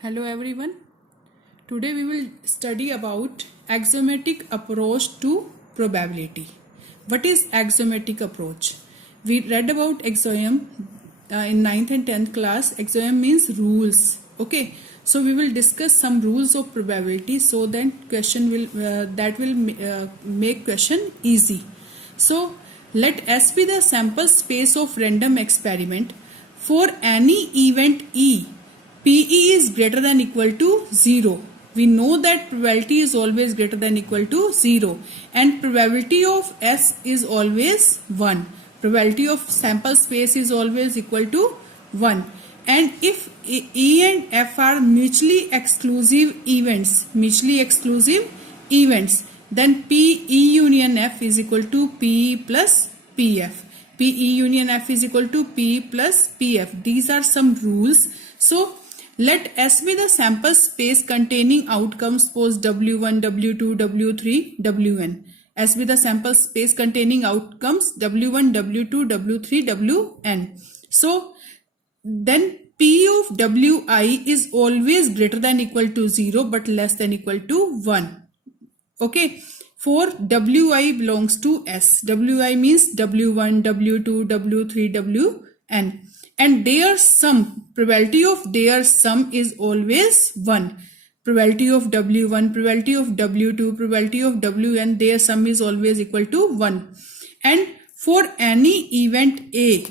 Hello everyone. Today we will study about axiomatic approach to probability. What is axiomatic approach? We read about axiom in 9th and 10th class. Axiom means rules. Okay. So we will discuss some rules of probability so that make question easy. So let S be the sample space of random experiment for any event E. PE is greater than equal to 0. We know that probability is always greater than equal to 0 and probability of S is always 1. Probability of sample space is always equal to 1. And if E and F are mutually exclusive events, then PE union F is equal to PE plus PF. PE union F is equal to P plus PF. These are some rules. So let S be the sample space containing outcomes, suppose W1, W2, W3, Wn. S be the sample space containing outcomes W1, W2, W3, Wn. So then P of Wi is always greater than equal to 0 but less than equal to 1. Okay. For Wi belongs to S. Wi means W1, W2, W3, Wn. And their sum, probability of their sum is always 1. Probability of W1, probability of W2, probability of Wn, their sum is always equal to 1. And for any event A,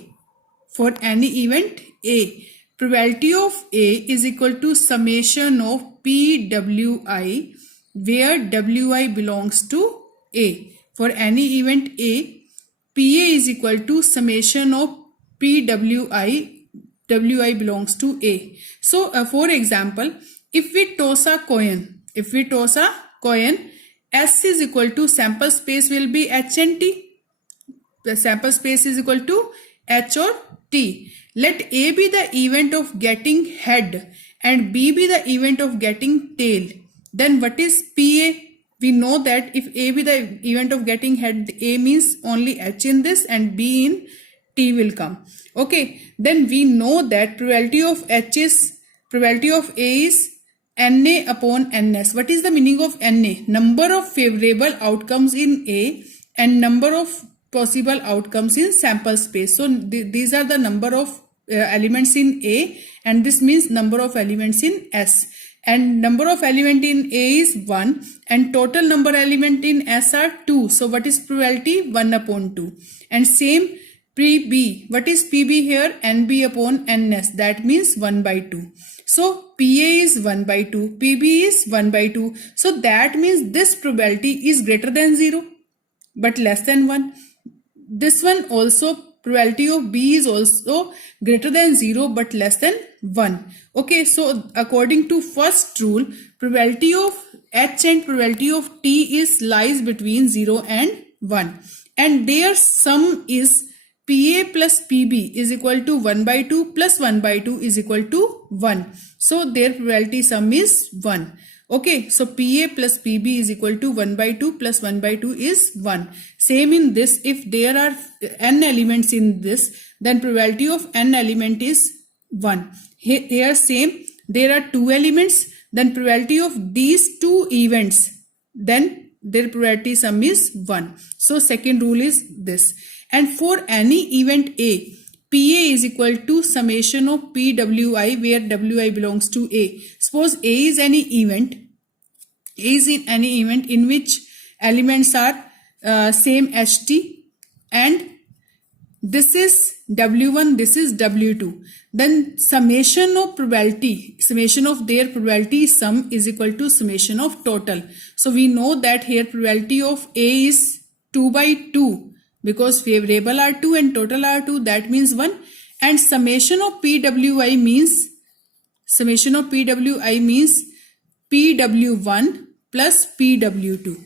probability of A is equal to summation of Pwi, where Wi belongs to A. For any event A, PA is equal to summation of Pwi, Wi belongs to A. So, for example, if we toss a coin, S is equal to sample space will be H and T. The sample space is equal to H or T. Let A be the event of getting head and B be the event of getting tail. Then what is PA? We know that if A be the event of getting head, A means only H in this and B in T will come. Okay, then we know that probability of A is NA upon NS. What is the meaning of NA? Number of favorable outcomes in A and number of possible outcomes in sample space. So these are the number of elements in A and this means number of elements in S. And number of element in A is 1 and total number element in S are 2. So what is probability? 1 upon 2. And same PB. What is PB here? NB upon NS. That means 1 by 2. So PA is 1 by 2. PB is 1 by 2. So that means this probability is greater than 0 but less than 1. This one also, probability of B is also greater than 0 but less than 1. Okay, so according to first rule, probability of H and probability of T lies between 0 and 1. And their sum is PA plus PB is equal to 1 by 2 plus 1 by 2 is equal to 1. So their probability sum is 1. Okay, so PA plus PB is equal to 1 by 2 plus 1 by 2 is 1. Same in this, if there are n elements in this, then probability of n element is 1. Here same, there are 2 elements, then probability of these 2 events, then their probability sum is 1. So second rule is this. And for any event A, PA is equal to summation of Pwi, where Wi belongs to A. Suppose A is any event, in which elements are same HT and this is W1, this is W2. Then summation of their probability sum is equal to summation of total. So we know that here probability of A is 2 by 2 because favorable are 2 and total are 2, that means 1. And summation of Pwi means Pw1 plus Pw2.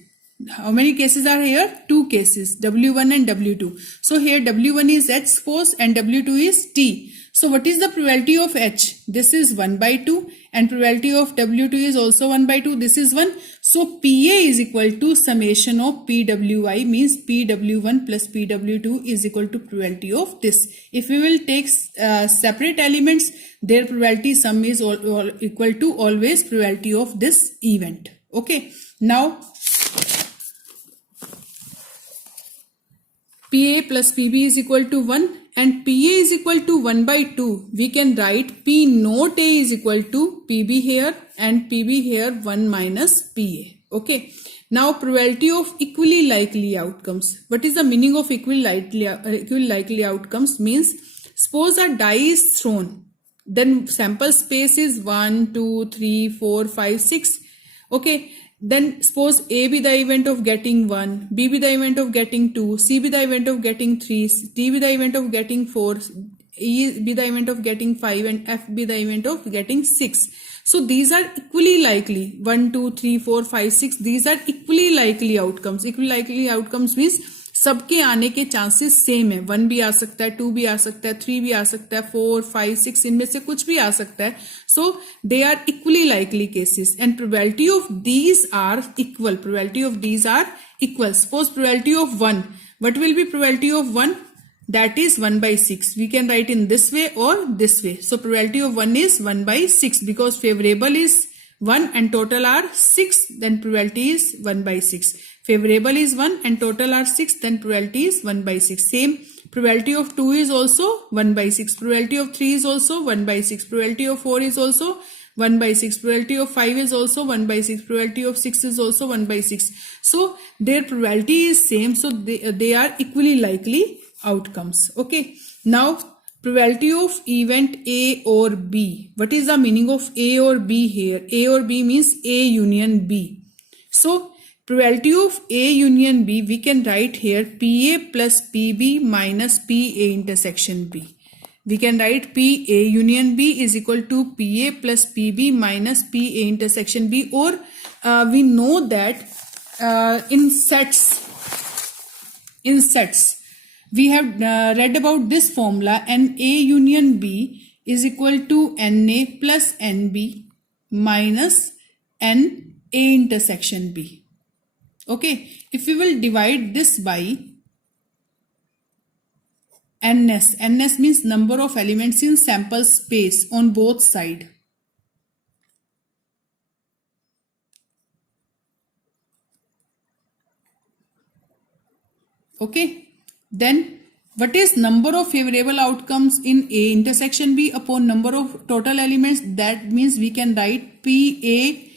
How many cases are here? 2 cases, W1 and W2. So here W1 is H suppose and W2 is T. So what is the probability of H? This is 1 by 2 and probability of W2 is also 1 by 2. This is 1. So PA is equal to summation of PWI, means PW1 plus PW2 is equal to probability of this. If we will take separate elements, their probability sum is equal to always probability of this event. Okay. Now PA plus PB is equal to 1 and PA is equal to 1 by 2. We can write P naught A is equal to PB here and PB here 1 minus PA. Okay. Now probability of equally likely outcomes. What is the meaning of equally likely outcomes? Means suppose a die is thrown. Then sample space is 1, 2, 3, 4, 5, 6. Okay. Then suppose A be the event of getting 1, B be the event of getting 2, C be the event of getting 3, D be the event of getting 4, E be the event of getting 5 and F be the event of getting 6. So these are equally likely. 1, 2, 3, 4, 5, 6. These are equally likely outcomes. Equally likely outcomes means सबके आने के chances same है. 1 भी आ सकता है, 2 भी आ सकता है, 3 भी आ सकता है, 4, 5, 6 इनमें से कुछ भी आ सकता है. So they are equally likely cases and probability of these are equal. Probability of these are equal. Suppose probability of 1. What will be probability of 1? That is 1 by 6. We can write in this way or this way. So probability of 1 is 1 by 6 because favorable is 1 and total are 6. Then probability is 1 by 6. Favorable is 1 and total are 6. Then probability is 1 by 6. Same probability of 2 is also 1 by 6. Probability of 3 is also 1 by 6. Probability of 4 is also 1 by 6. Probability of 5 is also 1 by 6. Probability of 6 is also 1 by 6. So their probability is same. So they are equally likely outcomes. Okay. Now probability of event A or B. What is the meaning of A or B here? A or B means A union B. So probability of A union B, we can write here PA plus PB minus PA intersection B. We can write PA union B is equal to PA plus PB minus PA intersection B, or we know that in sets we have read about this formula, NA union B is equal to NA plus NB minus NA intersection B. Okay, if we will divide this by NS means number of elements in sample space on both sides. Okay, then what is number of favorable outcomes in A intersection B upon number of total elements? That means we can write PA.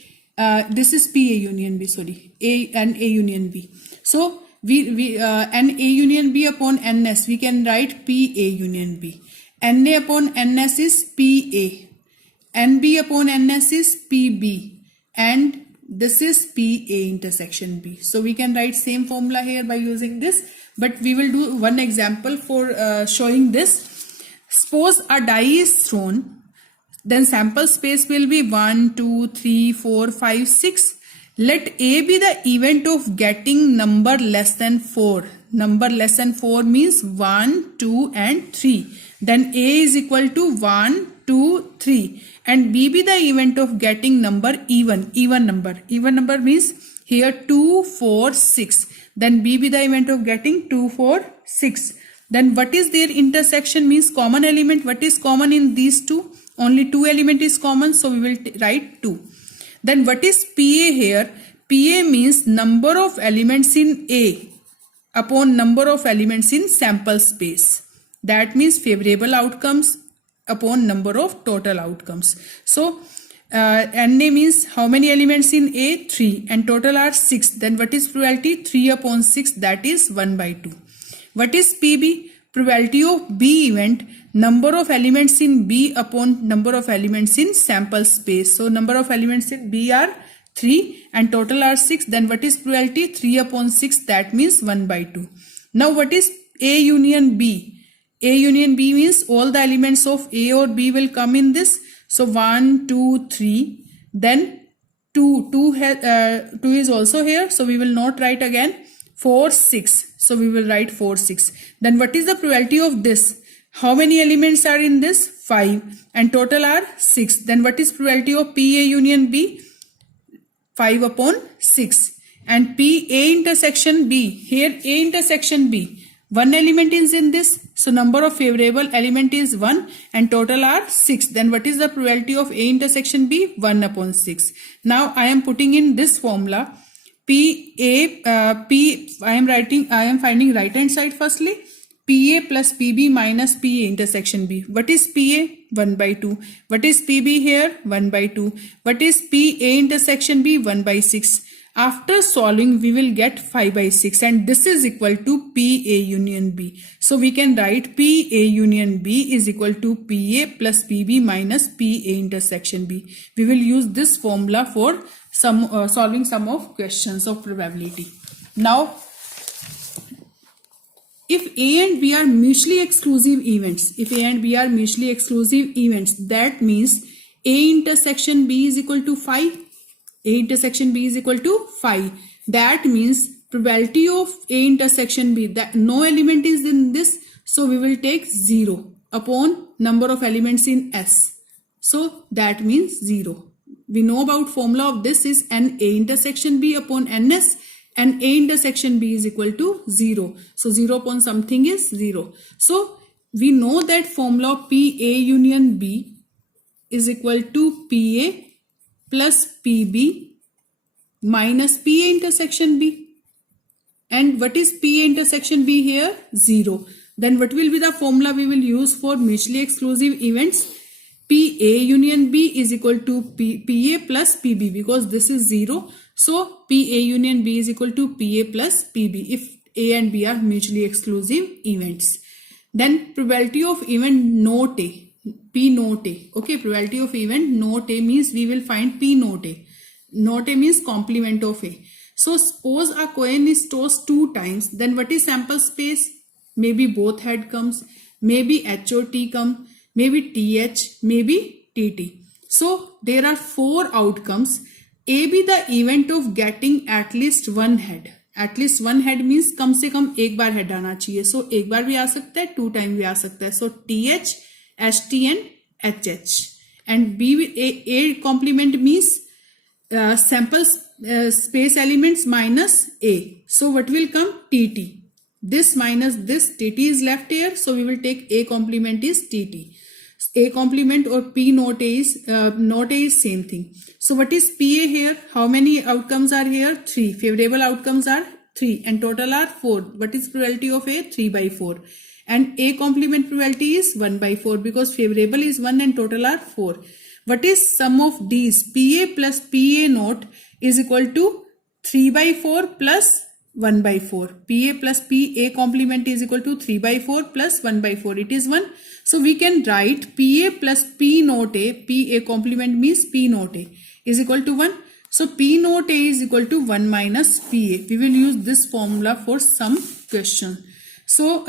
This is PA union B, sorry, A and A union B. So we NA union B upon NS, we can write PA union B. NA upon NS is PA. NB upon NS is PB. And this is PA intersection B. So we can write same formula here by using this. But we will do one example for showing this. Suppose a die is thrown. Then sample space will be 1, 2, 3, 4, 5, 6. Let A be the event of getting number less than 4. Number less than 4 means 1, 2 and 3. Then A is equal to 1, 2, 3. And B be the event of getting number even number. Even number means here 2, 4, 6. Then B be the event of getting 2, 4, 6. Then what is their intersection means common element. What is common in these two? Only 2 element is common, so we will write 2. Then what is PA here? PA means number of elements in A upon number of elements in sample space. That means favorable outcomes upon number of total outcomes. So NA means how many elements in A? 3 and total are 6. Then what is probability? 3 upon 6, that is 1 by 2. What is PB? Probability of B event, number of elements in B upon number of elements in sample space. So number of elements in B are 3 and total are 6. Then what is probability? 3 upon 6, that means 1 by 2. Now what is A union B? A union B means all the elements of A or B will come in this. So 1, 2, 3. Then 2 is also here. So we will not write again. 4, 6. So we will write 4, 6. Then what is the probability of this? How many elements are in this? 5 and total are 6. Then what is probability of PA union B? 5 upon 6. And PA intersection B, here A intersection B, one element is in this, so number of favorable element is 1 and total are 6. Then what is the probability of A intersection B? 1 upon 6. Now I am putting in this formula. I am finding right hand side firstly. PA plus PB minus PA intersection B. What is PA? 1 by 2. What is PB here? 1 by 2. What is PA intersection B? 1 by 6. After solving, we will get 5 by 6 and this is equal to PA union B. So we can write PA union B is equal to PA plus PB minus PA intersection B. We will use this formula for solving some of questions of probability. Now, if A and B are mutually exclusive events, that means A intersection B is equal to 5. A intersection B is equal to 5. That means probability of A intersection B, that no element is in this, so we will take 0 upon number of elements in S. So that means 0. We know about formula of this is N A intersection B upon NS, and A intersection B is equal to 0. So 0 upon something is 0. So we know that formula of PA union B is equal to PA plus PB minus PA intersection B. And what is PA intersection B here? 0. Then what will be the formula we will use for mutually exclusive events? PA union B is equal to PA plus PB, because this is 0. So PA union B is equal to PA plus PB if A and B are mutually exclusive events. Then probability of event not A. P not A. Okay, probability of event not A means we will find P not A. Not A means complement of A. So suppose a coin is tossed 2 times, then what is sample space? Maybe both head comes, maybe H or T come, maybe TH, maybe TT. So there are 4 outcomes. A be the event of getting at least one head. At least one head means कम से कम एक बार head आना चाहिए. So एक बार भी आ सकता है, 2 time भी आ सकता है. So TH, HT and HH. And B, A complement means sample space elements minus A. So what will come? TT. This minus this, TT is left here. So we will take A complement is TT. A complement or P not A is same thing. So what is PA here? How many outcomes are here? 3. Favorable outcomes are 3 and total are 4. What is probability of A? 3 by 4. And A complement probability is 1 by 4 because favorable is 1 and total are 4. What is sum of these? PA plus PA not is equal to 3 by 4 plus 1 by 4. PA plus PA complement is equal to 3 by 4 plus 1 by 4. It is 1. So we can write PA plus P not A, PA complement means P not A is equal to 1. So P not A is equal to 1 minus PA. We will use this formula for some question. So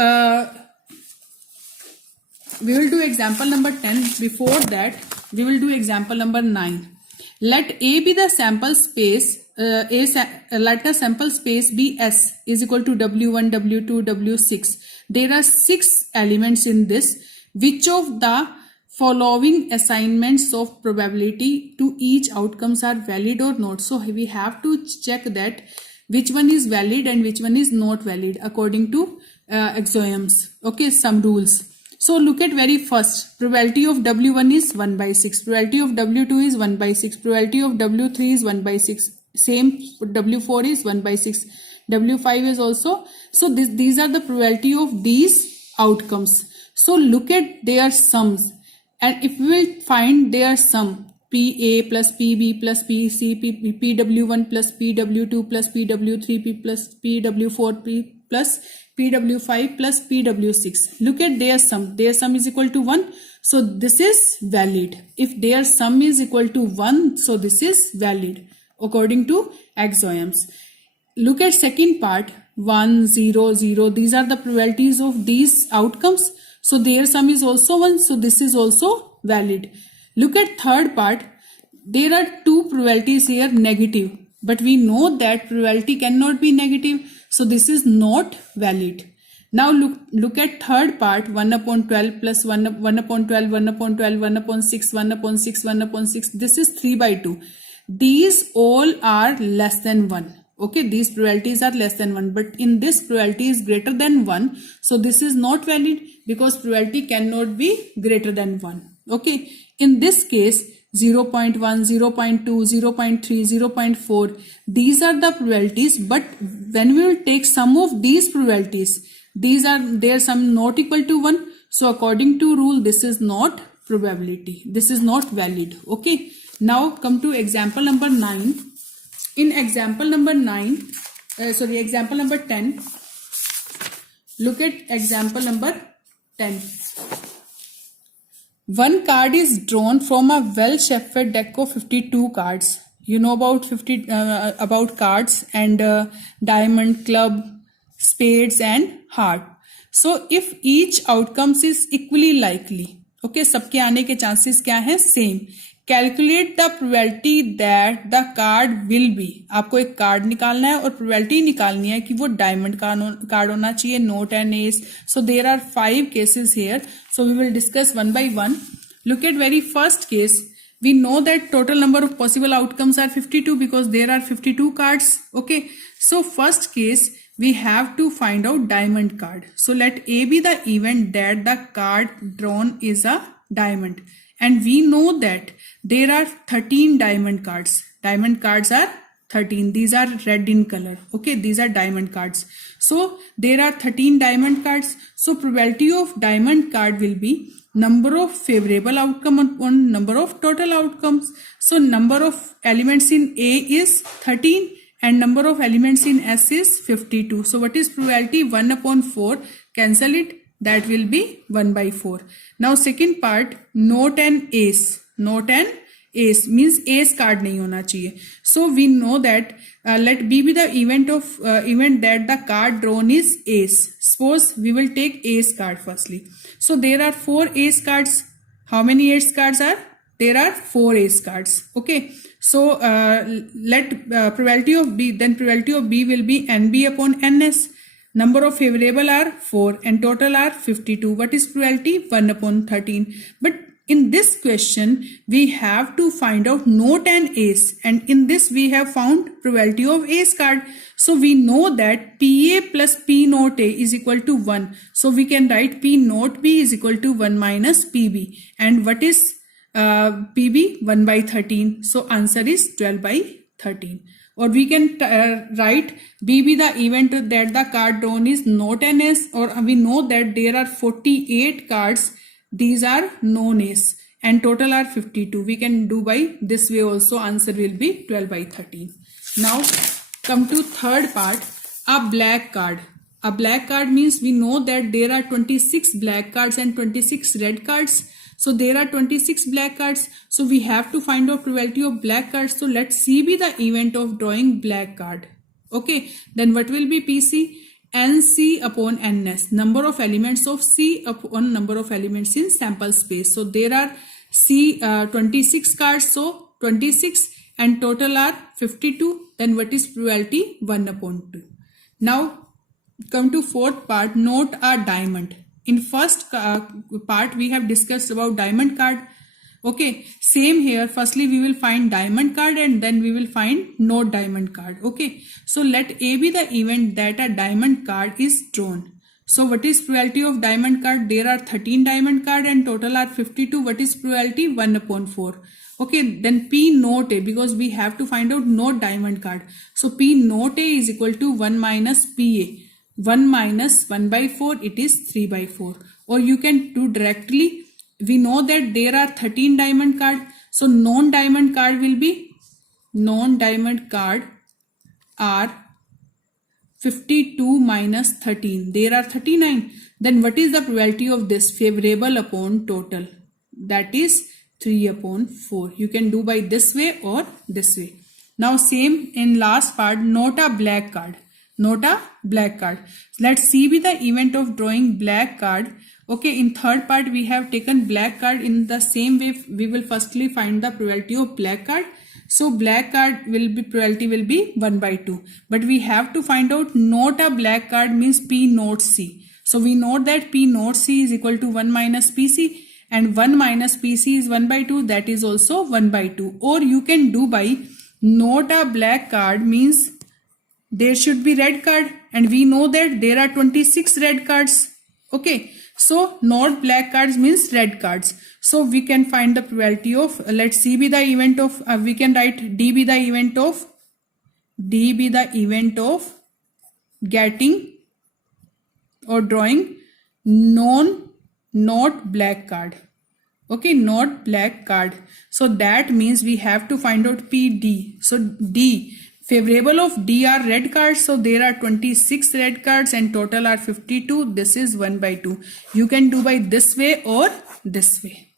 we will do example number 10. Before that, we will do example number 9. Let A be the sample space. Let the sample space be S is equal to W1, W2, W6. There are 6 elements in this. Which of the following assignments of probability to each outcomes are valid or not? So we have to check that which one is valid and which one is not valid according to axioms. Okay, some rules. So look at very first. Probability of W1 is 1 by 6. Probability of W2 is 1 by 6. Probability of W3 is 1 by 6. Same W4 is 1 by 6. W5 is also. So these are the probability of these outcomes. So look at their sums, and if we will find their sum, PA plus PB plus PC, PW1 plus PW2 plus PW3 plus PW4 plus PW5 plus PW6. Look at their sum. Their sum is equal to 1. So this is valid. If their sum is equal to 1, so this is valid according to axioms. Look at second part, 1, 0, 0. These are the probabilities of these outcomes. So their sum is also 1. So this is also valid. Look at third part. There are 2 probabilities here negative. But we know that probability cannot be negative. So this is not valid. Now look at third part, 1 upon 12 plus 1 upon 12, 1 upon 12, 1 upon 6, 1 upon 6, 1 upon 6. This is 3 by 2. These all are less than 1. Okay, these probabilities are less than 1, but in this probability is greater than 1. So this is not valid because probability cannot be greater than 1. Okay, in this case 0.1, 0.2, 0.3, 0.4, these are the probabilities, but when we will take sum of these probabilities, there some not equal to 1. So according to rule, this is not probability. This is not valid. Okay. Now come to example number 9. In example number 10, look at example number 10. One card is drawn from a well-shuffled deck of 52 cards. You know about about cards and diamond, club, spades and heart. So if each outcomes is equally likely, okay, सबके आने के chances क्या हैं? Same. Calculate the probability that the card will be. आपको एक card निकालना है और probability निकालनी है कि वो diamond कार्ड होना चाहिए, note and ace. So there are 5 cases here. So we will discuss one by one. Look at very first case. We know that total number of possible outcomes are 52 because there are 52 cards. Okay. So first case, we have to find out diamond card. So let A be the event that the card drawn is a diamond. And we know that there are 13 diamond cards. Diamond cards are 13. These are red in color. Okay, these are diamond cards. So there are 13 diamond cards. So probability of diamond card will be number of favorable outcome upon number of total outcomes. So number of elements in A is 13 and number of elements in S is 52. So what is probability? 1 upon 4. Cancel it. That will be 1 by 4. Now second part, note and ace. Note and ace means ace card nahi hona chahiye. So we know that let B be the event that the card drawn is ace. Suppose we will take ace card firstly. So there are 4 ace cards. How many ace cards are? There are 4 ace cards. Okay. So let probability of B, then probability of B will be NB upon NS. Number of favorable are 4 and total are 52. What is probability? 1 upon 13. But in this question, we have to find out note and ace. And in this, we have found probability of ace card. So we know that PA plus P note A is equal to 1. So we can write P note B is equal to 1 minus PB. And what is PB? 1 by 13. So answer is 12 by 13. Or we can write B be the event that the card drawn is note and ace, or we know that there are 48 cards. These are known ace and total are 52. We can do by this way also. Answer will be 12 by 13. Now come to third part, a black card. A black card means we know that there are 26 black cards and 26 red cards. So there are 26 black cards. So we have to find out probability of black cards. So let C be the event of drawing black card. Okay. Then what will be PC? NC upon NS. Number of elements of C upon number of elements in sample space. So there are 26 cards. So 26 and total are 52. Then what is probability? 1 upon 2. Now come to fourth part. Note a diamond. In first part, we have discussed about diamond card. Okay, same here. Firstly, we will find diamond card and then we will find note diamond card. Okay, so let A be the event that a diamond card is drawn. So what is probability of diamond card? There are 13 diamond card and total are 52. What is probability? 1 upon 4. Okay, then P note A, because we have to find out note diamond card. So P note A is equal to 1 minus PA. 1 minus 1 by 4, it is 3 by 4. Or you can do directly. We know that there are 13 diamond card. So non-diamond card will be, non-diamond card are 52 minus 13. There are 39. Then what is the probability of this? Favorable upon total. That is 3 upon 4. You can do by this way or this way. Now same in last part, note a black card. Note a black card. Let C be the event of drawing black card. Okay, in third part we have taken black card. In the same way we will firstly find the probability of black card. So black card will be, probability will be 1 by 2. But we have to find out note a black card means P note C. So we know that P naught C is equal to 1 minus PC, and 1 minus PC is 1 by 2, that is also 1 by 2. Or you can do by not a black card means there should be red card, and we know that there are 26 red cards. Okay, so not black cards means red cards. So we can find the probability of, let C be the event of, we can write D be the event of getting or drawing not black card. Okay, not black card. So that means we have to find out PD. So D, favorable of D are red cards. So there are 26 red cards and total are 52. This is 1 by 2. You can do by this way or this way.